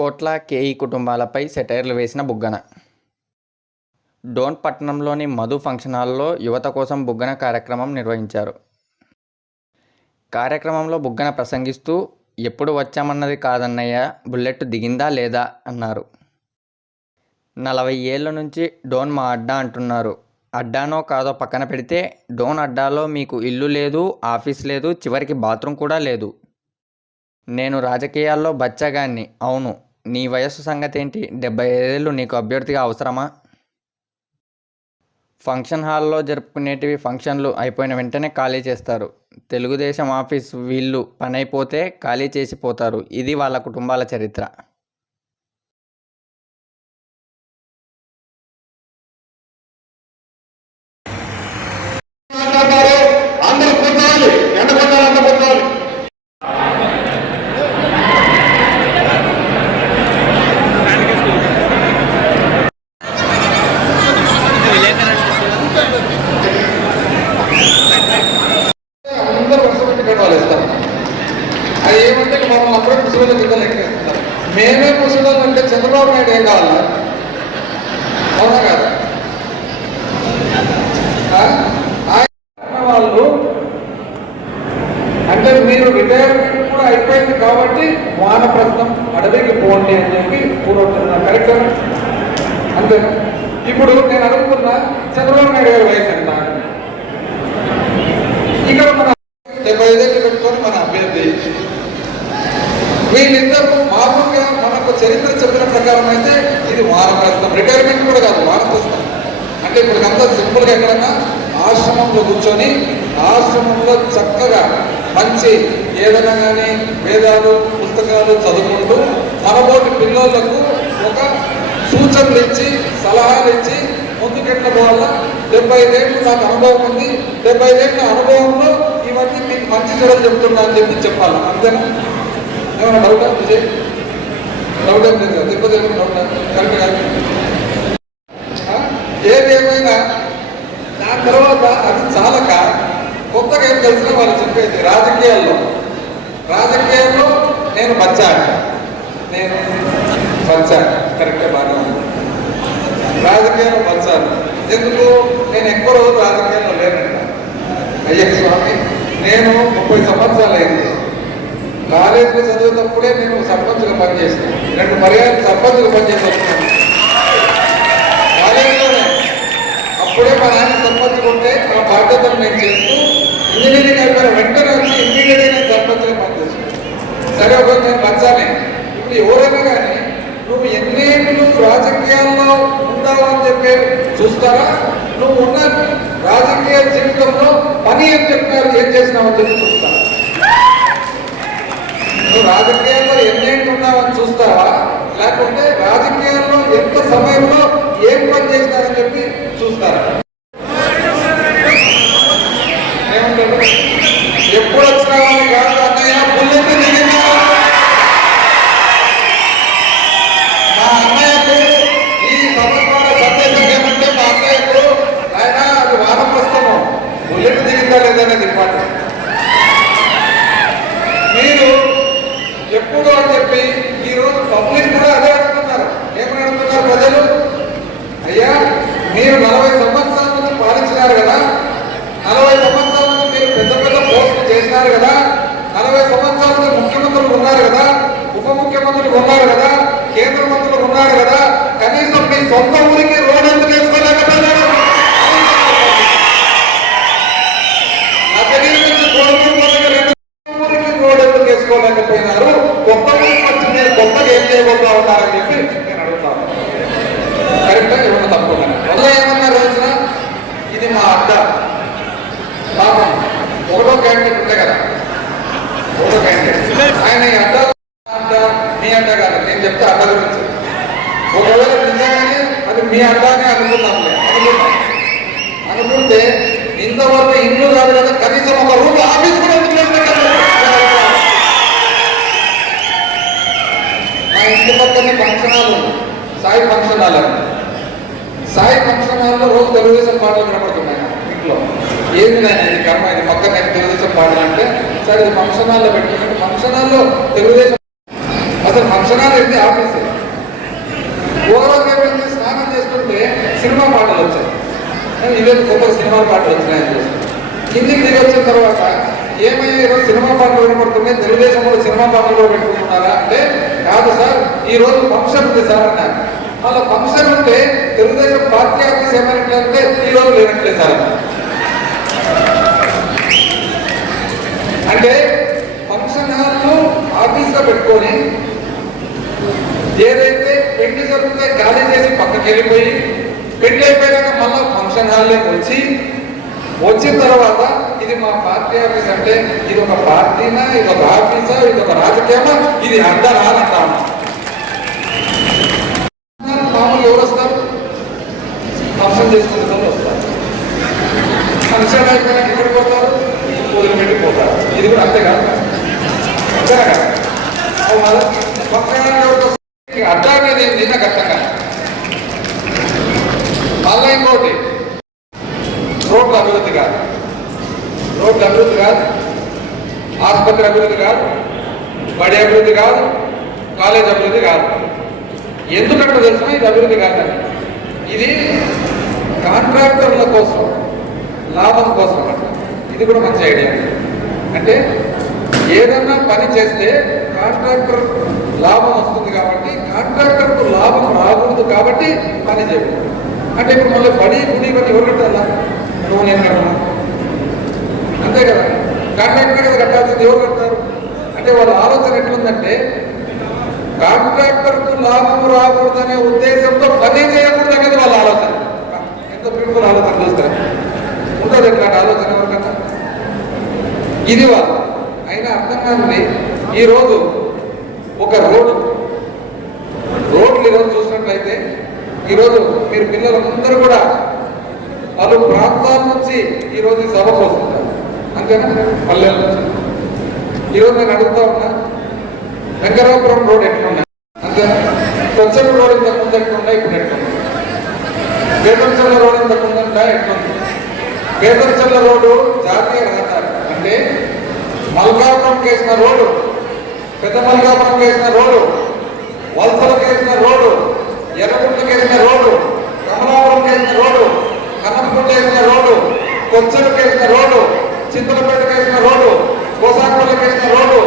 కోట్ల కేఈ కుటుంబాలపై సెటైర్లు వేసిన బుగ్గన. డోన్ పట్టణంలోని మధు ఫంక్షన్ హాల్లో యువత కోసం బుగ్గన కార్యక్రమం నిర్వహించారు. కార్యక్రమంలో బుగ్గన ప్రసంగిస్తూ ఎప్పుడు వచ్చామన్నది కాదన్నయ్య బుల్లెట్ దిగిందా లేదా? అన్నారు. నలభై ఏళ్ళ నుంచి డోన్ మా అడ్డా అంటున్నారు. అడ్డానో కాదో పక్కన పెడితే డోన్ అడ్డాలో మీకు ఇల్లు లేదు ఆఫీస్ లేదు చివరికి బాత్రూమ్ కూడా లేదు. నేను రాజకీయాల్లో బచ్చగాన్ని అవును నీ వయస్సు సంగతి ఏంటి డెబ్బై ఐదేళ్ళు నీకు అభ్యర్థిగా అవసరమా? ఫంక్షన్ హాల్లో జరుపుకునేటివి ఫంక్షన్లు అయిపోయిన వెంటనే ఖాళీ చేస్తారు. తెలుగుదేశం ఆఫీస్ వీళ్ళు పని అయిపోతే ఖాళీ చేసిపోతారు. ఇది వాళ్ళ కుటుంబాల చరిత్ర మాట్లాడతారు అందరూ కూర్చోవాలి ఎంత కొట్టాలి అంత కొట్టాలి అందరూ కష్టపెట్టి వాళ్ళు ఇస్తారు అది ఏమంటే మమ్మల్ని అప్పుడే ముసలి కింద లెక్కేస్తారు మేమే ముసలి అంటే చంద్రబాబు నాయుడు ఏం కావాలా అవునా కాదా ఆ? ఆయన వాళ్ళు అంటే మీరు రిటైర్మెంట్ కూడా అయిపోయింది కాబట్టి వానప్రస్థం అడవికి పోండి అని చెప్పి పూర్వతున్నా కరెక్ట్ అంతే ఇప్పుడు నేను అనుకున్నా చంద్రబాబు నాయుడు గారి వయసు ఎంత? ఇక్కడ మన డెబ్బై ఐదేళ్ళు పెట్టుకొని మన అభ్యర్థి. వీళ్ళిద్దరు మామూలుగా మనకు చరిత్ర చెప్పిన ప్రకారం అయితే ఇది వానప్రస్థం రిటైర్మెంట్ కూడా కాదు వానప్రస్థం అంటే ఇప్పుడు అంతా సింపుల్గా ఎక్కడన్నా ఆశ్రమంలో కూర్చొని ఆశ్రమంలో చక్కగా మంచి ఏదైనా కానీ వేదాలు పుస్తకాలు చదువుకుంటూ మనబోటి పిల్లలకు ఒక సూచనలు ఇచ్చి సలహాలు ఇచ్చి ముందుకెట్ల వల్ల డెబ్బై ఐదేళ్ళు నాకు అనుభవం ఉంది. డెబ్బై ఐదేళ్ళ అనుభవంలో ఇవన్నీ మీకు మంచి చోట చెప్తున్నా అని చెప్పి చెప్పాలి. అంతేనా? ఏమైనా డౌట్ విజయ్? డౌట్ ఏం లేదు తిరుపతి ఏమైనా కరెక్ట్ కాదు ఏదేమైనా దాని తర్వాత అది చాలక కొత్తగా ఏం తెలిసినా వాళ్ళు చెప్పేది రాజకీయాల్లో. రాజకీయాల్లో నేను బచ్చాను. నేను బచ్చాను. కరెక్టే బాగా రాజకీయాలు రాజకీయాల్లో ఎందుకు? నేను ఎక్కువ రోజులు రాజకీయాల్లో లేనంట అయ్యా స్వామి నేను ముప్పై సంవత్సరాలు అయింది. కాలేజీలో చదివేటప్పుడే నేను సర్పంచ్గా పనిచేసిన. రెండు పర్యాలు సర్పంచ్గా పనిచేసేస్తున్నాను కాలేజీలోనే. అప్పుడే మా నాన్న సర్పంచ్ ఉంటే ఆ బాధ్యతలు నేను చేస్తూ ఇంజనీరింగ్ అయిపోయిన వెంటనే వచ్చి ఇమ్మీడియట్గా నేను సర్పంచ్గా పనిచేస్తాను సరే ఒక నేను పంచాలి. ఇప్పుడు ఎవరైనా కానీ నువ్వు ఎన్నేళ్ళు రాజకీయాల్లో ఉంటావు అని చెప్పి చూస్తారా? నువ్వు ఉన్న రాజకీయ జీవితంలో పని ఏం చెప్తారు ఏం చేసినావు అని చెప్పి చూస్తారా నువ్వు రాజకీయాల్లో ఎన్నేళ్ళు ఉన్నావని చూస్తావా? లేకుంటే రాజకీయాల్లో ఎంత సమయంలో ఏం పని చేసినారని చెప్పి చూస్తారా? దిగిందా ఇంపార్టెంట్ మీరు ఎప్పుడు అని చెప్పి ఈరోజు పబ్లిక్ కూడా అదే అడుగుతున్నారు ఏమని అడుగుతున్నారు ప్రజలు? అయ్యా మీరు నలభై సంవత్సరాల నుంచి పాలించినారు కదా. నలభై సంవత్సరాల నుంచి మీరు పెద్ద పెద్ద పోస్టులు చేసినారు కదా. నలభై సంవత్సరాల నుంచి ముఖ్యమంత్రులు ఉన్నారు కదా. ఉప ముఖ్యమంత్రులు ఉన్నారు కదా. కేంద్ర మంత్రులు ఉన్నారు కదా. కనీసం మీ సొంత ఊరికి రోడ్ ఎందుకు వేసుకోలేకపోయినారు నా తెలియదు నుంచి కోరుకుని పోతే రెండు ఊరికి రోడ్ చేసుకోలేకపోయినారు కొత్తగా వచ్చి మీరు కొత్తగా ఏం చేయబోతా ఉన్నారని చెప్పి నేను అడుగుతాను కరెక్టా? ఏమన్నా తప్పు మొదలు ఏమన్నా రోజున ఇది మా అడ్డ. పాపం ఒకటో క్యాండిడేట్ ఉంటే కదా. ఒకటో క్యాండిడేట్. ఆయన ఈ అడ్డ అడ్డ మీ అడ్డ కాదు. నేను చెప్తే అడ్డ గురించి. ఒకవేళ నిజంగానే అది మీ అడ్డానే అనుకుందాంలే. అనుకుందాం. అనుకుంటే ఇంతవరకు ఇల్లు కాదు కదా కనీసం ఒక రూమ్ ఆఫీస్ కూడా ఎందుకు లేదు కదా? మా ఇంటి పక్కనే ఫంక్షన్ హాల్ ఉంది సాయి ఫంక్షన్ హాల్ అని సాయి ఫంక్షన్ హాల్లో రోజు తెలుగుదేశం పాటలు వినపడుతున్నాయి ఇంట్లో ఏంది నాయన ఇది కర్మ ఇది పక్కన ఒకసారి ఫంక్షన్ హాల్లో పెట్టినప్పుడు ఫంక్షన్ హాల్లో తెలుగుదేశం అసలు ఫంక్షన్ హాల్ ఏంటి ఆఫీస్ ఓవరాల్ స్నానం చేసుకుంటే సినిమా పాటలు వచ్చాయి. ఇవే గొప్ప సినిమా పాటలు వచ్చినాయని చూసి కిందికి దిగి వచ్చిన తర్వాత ఏమయ్యారో సినిమా పాటలు వినపడుతున్నాయి? కూడా సినిమా పాటలు కూడా పెట్టుకుంటున్నారా? అంటే కాదు సార్ ఈ రోజు ఫంక్షన్ ఉంది సార్ అన్నారు. అలా ఫంక్షన్ ఉంటే తెలుగుదేశం పార్టీ ఆఫీస్ ఏమైనట్లయితే ఈ రోజు లేనట్లే సార్ అన్నారు. అంటే ఫంక్షన్ హాల్ను ఆఫీస్గా పెట్టుకొని ఏదైతే పెళ్ళి జరిగితే ఖాళీ చేసి పక్కకి వెళ్ళిపోయి పెళ్ళి అయిపోయాక మళ్ళీ ఫంక్షన్ హాల్లోకి వచ్చి వచ్చిన తర్వాత ఇది మా పార్టీ ఆఫీస్ అంటే ఇది ఒక పార్టీనా ఇది ఒక ఆఫీసా ఇది ఒక రాజకీయమా? ఇది అర్థం రాదంటాము మామూలు ఎవరు వస్తారు? ఫంక్షన్ చేసుకునే వాళ్ళు వస్తారు. ఫంక్షన్ అయిపోయినాక ఎక్కడికి పోతారు? వదిలిపెట్టి పోతారు. ఇది కూడా అంతే కాదు. అంతేనా కదా ఓ మళ్ళా పక్కన అనేది ఏంది నాకు అర్థం ఇంకోటి రోడ్ల అభివృద్ధి కాదు. రోడ్ల అభివృద్ధి కాదు ఆసుపత్రి అభివృద్ధి కాదు బడి అభివృద్ధి కాదు కాలేజ్ అభివృద్ధి కాదు ఎందుకంటే తెలిసిన ఇది అభివృద్ధి కాదని ఇది కాంట్రాక్టర్ల కోసం లాభం కోసం ఇది కూడా మంచి ఐడియా. అంటే ఏదన్నా పని చేస్తే కాంట్రాక్టర్ లాభం వస్తుంది కాబట్టి కాంట్రాక్టర్కు లాభం రాకూడదు కాబట్టి పని చేయకూడదు. అంటే ఇప్పుడు మళ్ళీ పడి గుడి పని ఎవరు కట్టాలా? నువ్వు నేను కట్టను. అంతే కదా? కాంట్రాక్టర్ కదా కట్టాల్సింది ఎవరు కడతారు? అంటే వాళ్ళ ఆలోచన ఎట్లుందంటే కాంట్రాక్టర్కు లాభం రాకూడదనే ఉద్దేశంతో పని చేయకూడదు అనేది వాళ్ళ ఆలోచన. ఎంత బ్యూటిఫుల్ ఆలోచన చూస్తారు ఉండదు ఇట్లాంటి ఆలోచన ఎవరికన్నా? ఇది వాళ్ళు. అర్థం కాదండి ఈరోజు ఒక రోడ్డు. రోడ్లు ఈరోజు చూసినట్లయితే ఈరోజు మీరు పిల్లలందరూ కూడా పలు ప్రాంతాల నుంచి ఈరోజు ఈ సభకు వస్తున్నారు అంతేనా? పల్లెల నుంచి. ఈరోజు నేను అడుగుతా ఉన్నా వెంకరాపురం రోడ్ ఎట్లున్నా అంతే. కొంచెం రోడ్ ఇంతకు ముందు ఎట్లున్నా ఇప్పుడు ఎట్లున్నా పేదర్చల్ల రోడ్ ఇంతకు ముందు ఎట్లుంది? పేదర్చల్ల రోడ్డు జాతీయ రహదారి. అంటే మల్కాపురం కేసిన రోడ్డు పెద్ద మల్కాపురం కేసిన రోడ్డు వలసలు కేసిన రోడ్డు ఎర్రగుంట కేసిన రోడ్డు కమలాపురం కేసిన రోడ్డు కన్నపూర్కి వేసిన రోడ్డు కొచ్చలకు కేసిన రోడ్డు చింతలపేటకి కేసిన రోడ్డు కోసాకులకు కేసిన రోడ్డు